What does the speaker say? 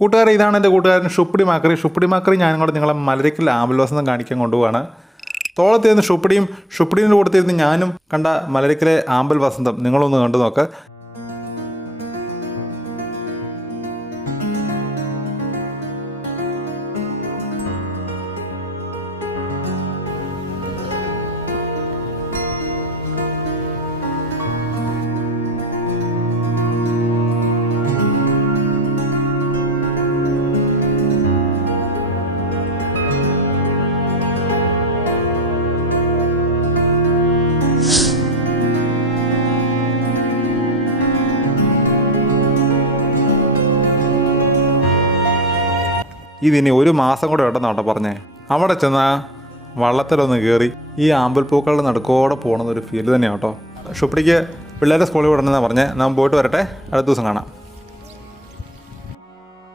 കൂട്ടുകാരെ, ഇതാണ് എൻ്റെ കൂട്ടുകാരൻ ഷുപ്പിടി മാക്കറി. ഷുപ്പിടി മാക്കറി ഞാനും കൂടെ നിങ്ങളെ മലരിക്കൽ ആമ്പൽ വസന്തം കാണിക്കാൻ കൊണ്ടുപോവാണ്. തോളത്തിരുന്ന് ഷുപ്പിടീൻ്റെ കൂട്ടത്തിരുന്ന് ഞാനും കണ്ട മലരിക്കലെ ആമ്പൽ വസന്തം നിങ്ങളൊന്ന് കണ്ടു നോക്ക്. ഇതിനി 1 മാസം കൂടെ ഉണ്ടെന്നാട്ടോ പറഞ്ഞേ. അവിടെ ചെന്നാൽ വള്ളത്തിലൊന്ന് കയറി ഈ ആമ്പൽപ്പൂക്കളുടെ നടുക്കോടെ പോകണമെന്നൊരു ഫീൽ തന്നെയാണ് കേട്ടോ. ഷുപ്പിടിക്ക് പിള്ളേരെ സ്കൂളിൽ വിടണമെന്നാണ് പറഞ്ഞത്. നാം പോയിട്ട് വരട്ടെ, അടുത്ത ദിവസം കാണാം.